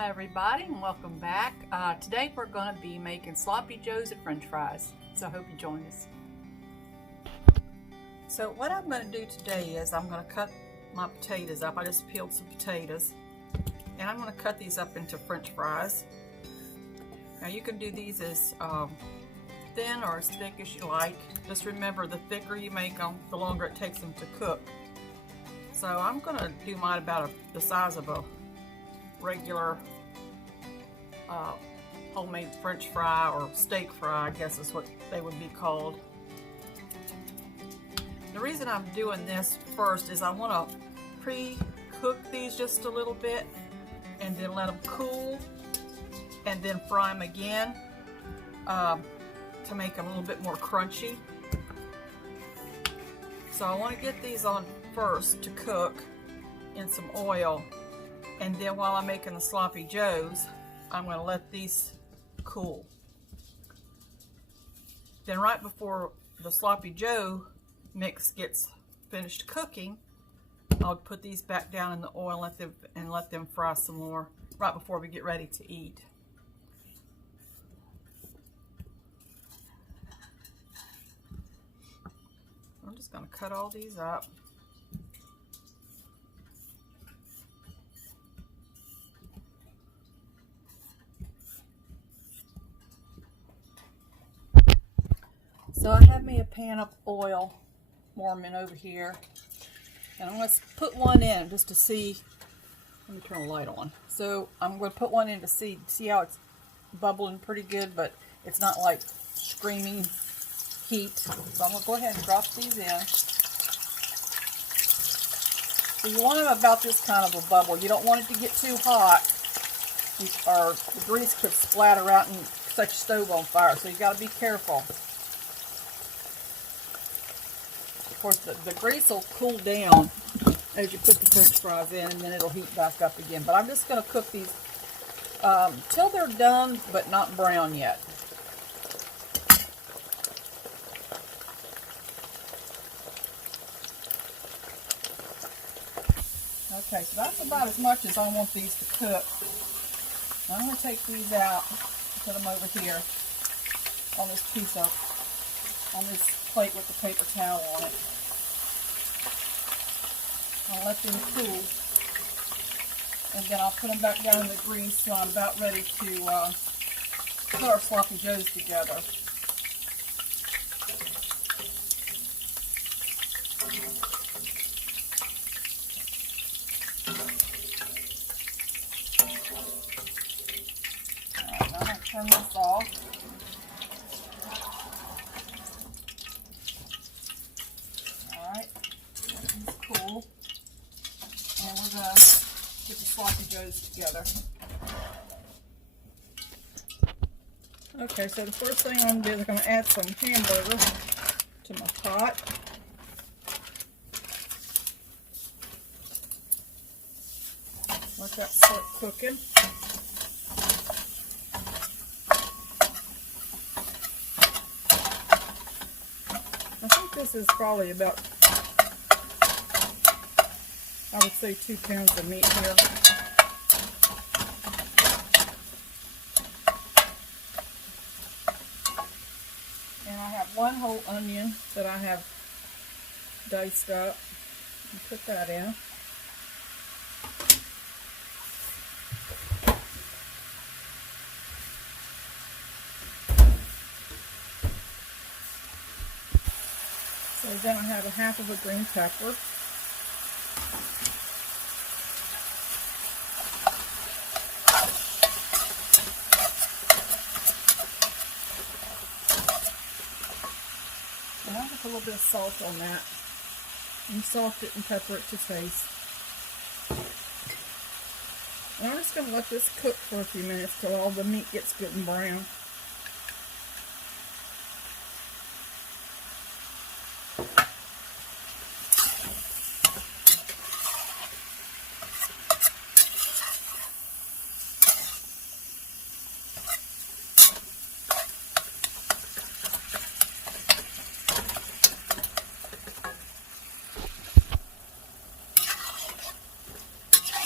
Hi everybody and welcome back. Today we're going to be making sloppy joes and french fries, so I hope you join us. So what I'm going to do today is I'm going to cut my potatoes up. I just peeled some potatoes and I'm going to cut these up into french fries. Now you can do these as thin or as thick as you like. Just remember, the thicker you make them, the longer it takes them to cook. So I'm going to do mine about the size of a regular homemade french fry or steak fry, I guess is what they would be called. The reason I'm doing this first is I want to pre-cook these just a little bit and then let them cool and then fry them again to make them a little bit more crunchy. So I want to get these on first to cook in some oil, and then while I'm making the sloppy joes, I'm going to let these cool. Then right before the sloppy joe mix gets finished cooking, I'll put these back down in the oil and let them fry some more right before we get ready to eat. I'm just going to cut all these up. So I have me a pan of oil warming over here, and I'm going to put one in just to see. Let me turn the light on. So I'm going to put one in to see how it's bubbling pretty good, but it's not like screaming heat. So I'm going to go ahead and drop these in. So you want them about this kind of a bubble. You don't want it to get too hot, or the grease could splatter out and set your stove on fire. So you got to be careful. Of course, the grease will cool down as you put the french fries in, and then it'll heat back up again. But I'm just going to cook these till they're done, but not brown yet. Okay, so that's about as much as I want these to cook. I'm going to take these out and put them over here on this plate with the paper towel on it. I'll let them cool, and then I'll put them back down in the grease so I'm about ready to put our sloppy joes together. Alright, now I'm going to turn this off. Cool. And we're going to get the sloppy joes together. Okay, so the first thing I'm going to do is I'm going to add some hamburger to my pot. Let that start cooking. I think this is probably about, I would say, 2 pounds of meat here. And I have 1 whole onion that I have diced up. I'll put that in. So then I have a half of a green pepper. And I'll put a little bit of salt on that, and salt it and pepper it to taste. And I'm just going to let this cook for a few minutes till all the meat gets good and brown.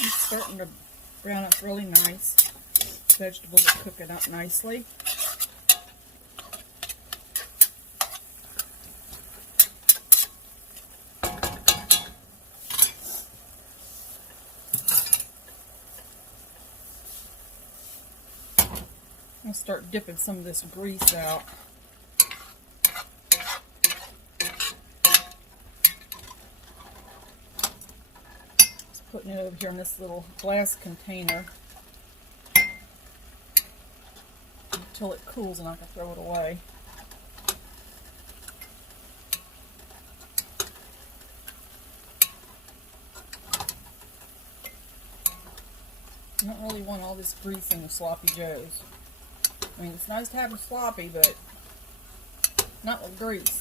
It's starting to Brown up really nice. Vegetables are cooking up nicely. I'm going to start dipping some of this grease out. Just putting it over here in this little glass container until it cools and I can throw it away. I don't really want all this grease in the sloppy joes. I mean, it's nice to have a sloppy, but not with grease.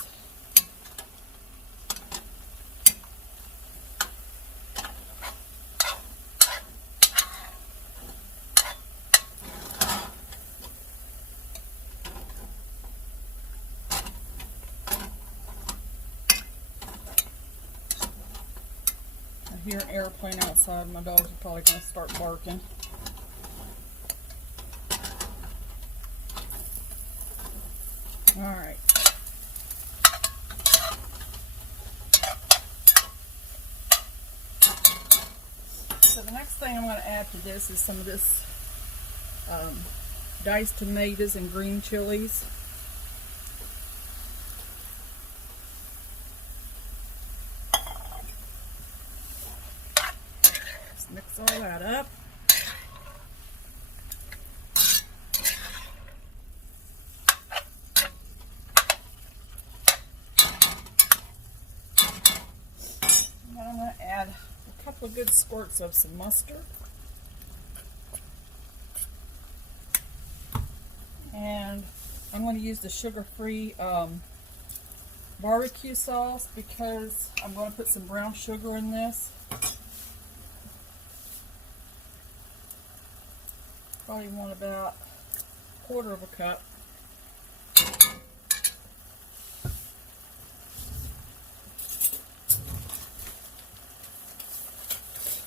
I hear an airplane outside. My dogs are probably going to start barking. Alright. So the next thing I'm going to add to this is some of this diced tomatoes and green chilies. Just mix all that up. Good squirts of some mustard, and I'm going to use the sugar-free barbecue sauce because I'm going to put some brown sugar in this. Probably want about a quarter of a cup.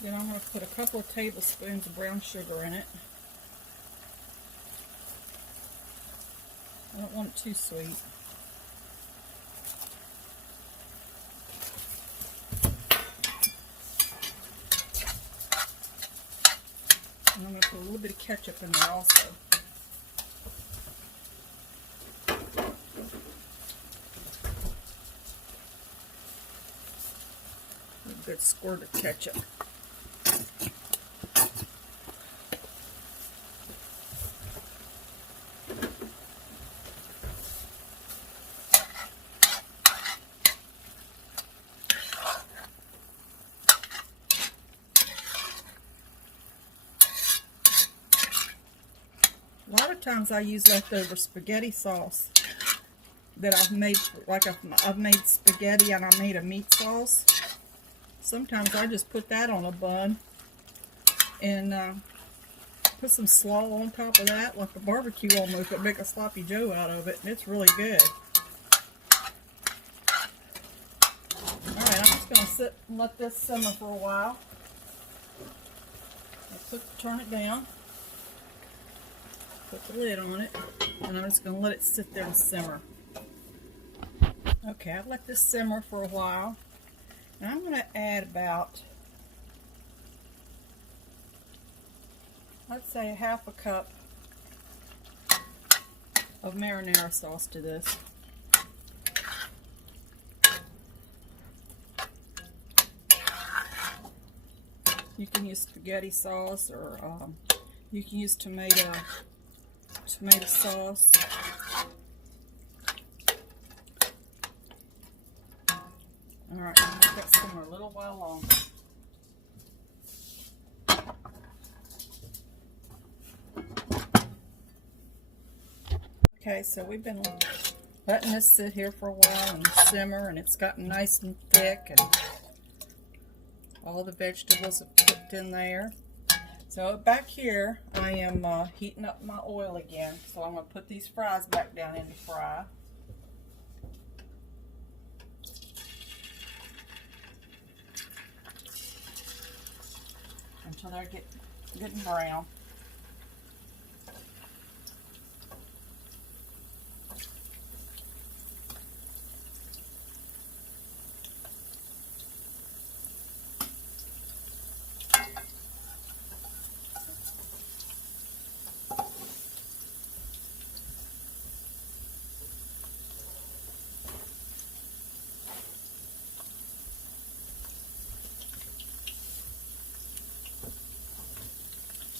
Then I'm going to put a couple of tablespoons of brown sugar in it. I don't want it too sweet. And I'm going to put a little bit of ketchup in there also. A good squirt of ketchup. A lot of times I use leftover spaghetti sauce that I've made, like I've made spaghetti and I made a meat sauce. Sometimes I just put that on a bun and put some slaw on top of that, like a barbecue almost, but make a sloppy joe out of it, and it's really good. Alright, I'm just going to sit and let this simmer for a while. Turn it down. Put the lid on it, and I'm just going to let it sit there and simmer. Okay, I've let this simmer for a while. And I'm going to add about, I'd say, half a cup of marinara sauce to this. You can use spaghetti sauce, or you can use tomato sauce. Alright, I'm going to let that simmer a little while longer. Okay, so we've been letting this sit here for a while and simmer, and it's gotten nice and thick, and all the vegetables have cooked in there. So back here, I am heating up my oil again. So I'm going to put these fries back down in the fry. Until they get getting brown.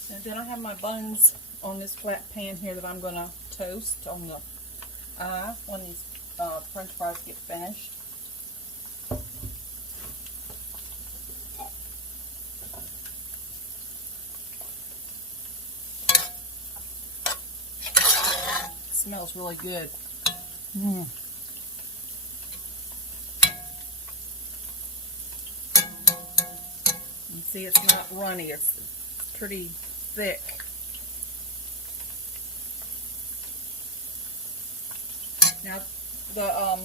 And then I have my buns on this flat pan here that I'm going to toast on the eye when these French fries get finished. It smells really good. You see, it's not runny. It's pretty thick. Now, the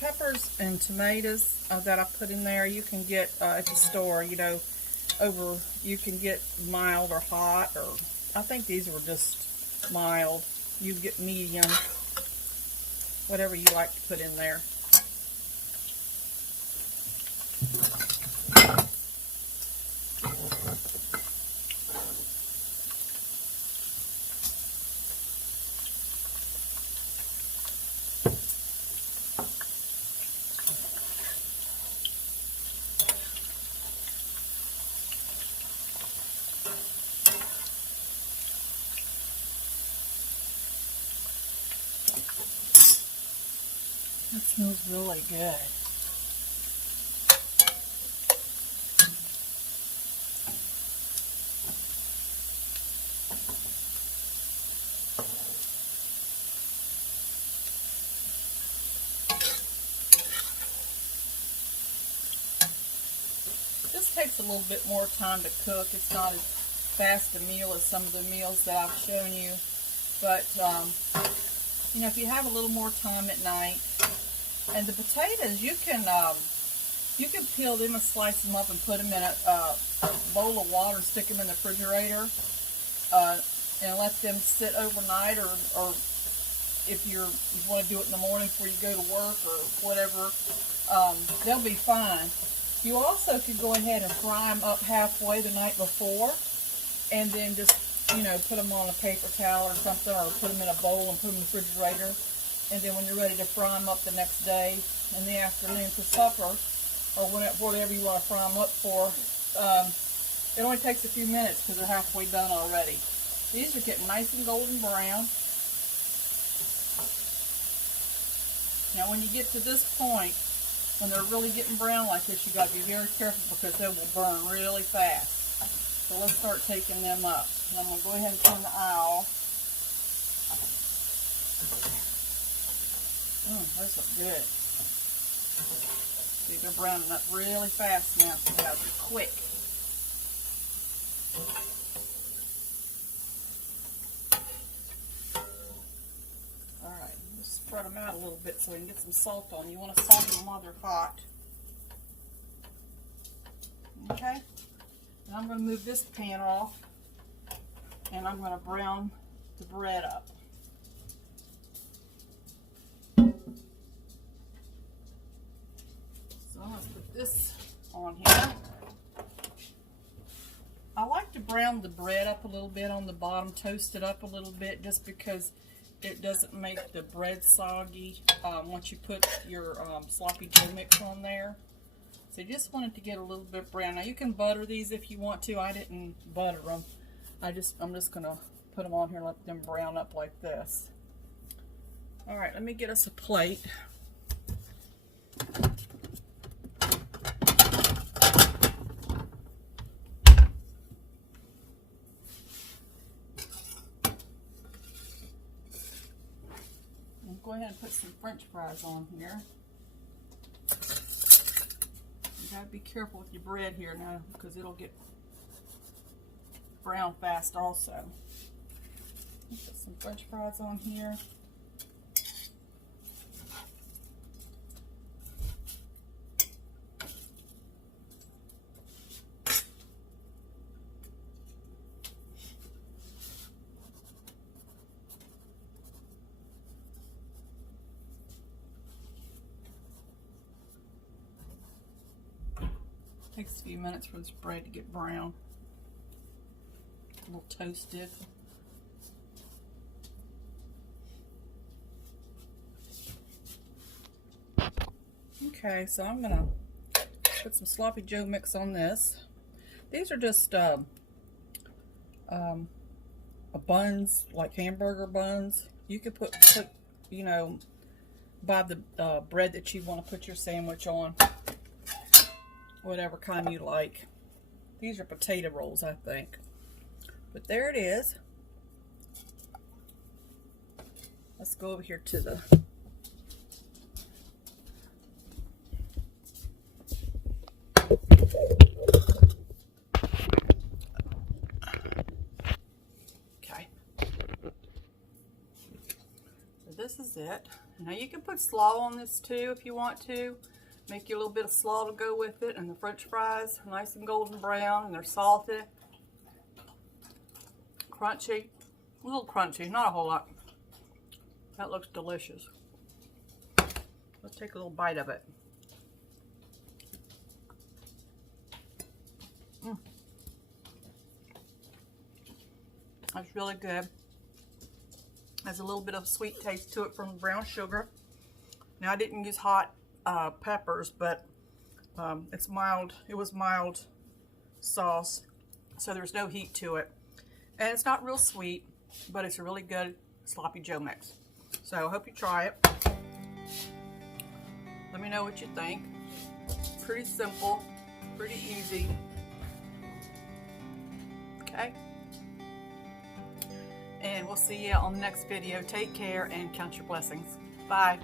peppers and tomatoes that I put in there, you can get at the store, you know, you can get mild or hot, or I think these were just mild. You get medium, whatever you like to put in there. That smells really good. This takes a little bit more time to cook. It's not as fast a meal as some of the meals that I've shown you, but you know, if you have a little more time at night. And the potatoes, you can peel them and slice them up and put them in a bowl of water and stick them in the refrigerator and let them sit overnight, or if you want to do it in the morning before you go to work or whatever, they'll be fine. You also could go ahead and fry them up halfway the night before, and then just, you know, put them on a paper towel or something, or put them in a bowl and put them in the refrigerator. And then when you're ready to fry them up the next day in the afternoon for supper, or whatever you want to fry them up for, it only takes a few minutes because they're halfway done already. These are getting nice and golden brown. Now when you get to this point, when they're really getting brown like this, you got to be very careful because they will burn really fast. So let's start taking them up. And I'm going to go ahead and turn the eye off. Those look good. See, they're browning up really fast now, so you have to be quick. Alright, just spread them out a little bit so we can get some salt on. You want to salt them while they're hot. Okay? And I'm going to move this pan off, and I'm going to brown the bread up. So I'm going to put this on here. I like to brown the bread up a little bit on the bottom, toast it up a little bit, just because it doesn't make the bread soggy once you put your sloppy Joe mix on there. So you just want it to get a little bit brown. Now you can butter these if you want to. I didn't butter them. I'm just going to put them on here and let them brown up like this. Alright, let me get us a plate. Go ahead and put some French fries on here. You gotta be careful with your bread here now because it'll get brown fast also. Put some French fries on here. Takes a few minutes for this bread to get brown, a little toasted. Okay, so I'm gonna put some sloppy Joe mix on this. These are just buns, like hamburger buns. You could put you know, buy the bread that you want to put your sandwich on, whatever kind you like. These are potato rolls, I think. But there it is. Let's go over here to the this is it. Now you can put slaw on this too if you want to. Make you a little bit of slaw to go with it, and the French fries, nice and golden brown, and they're salted, crunchy, a little crunchy, not a whole lot. That looks delicious. Let's take a little bite of it. That's really good. Has a little bit of sweet taste to it from brown sugar. Now I didn't use hot peppers, but it's mild. It was mild sauce, so there's no heat to it, and it's not real sweet, but it's a really good sloppy Joe mix. So I hope you try it. Let me know what you think. Pretty simple, pretty easy. Okay. And we'll see you on the next video. Take care and count your blessings. Bye.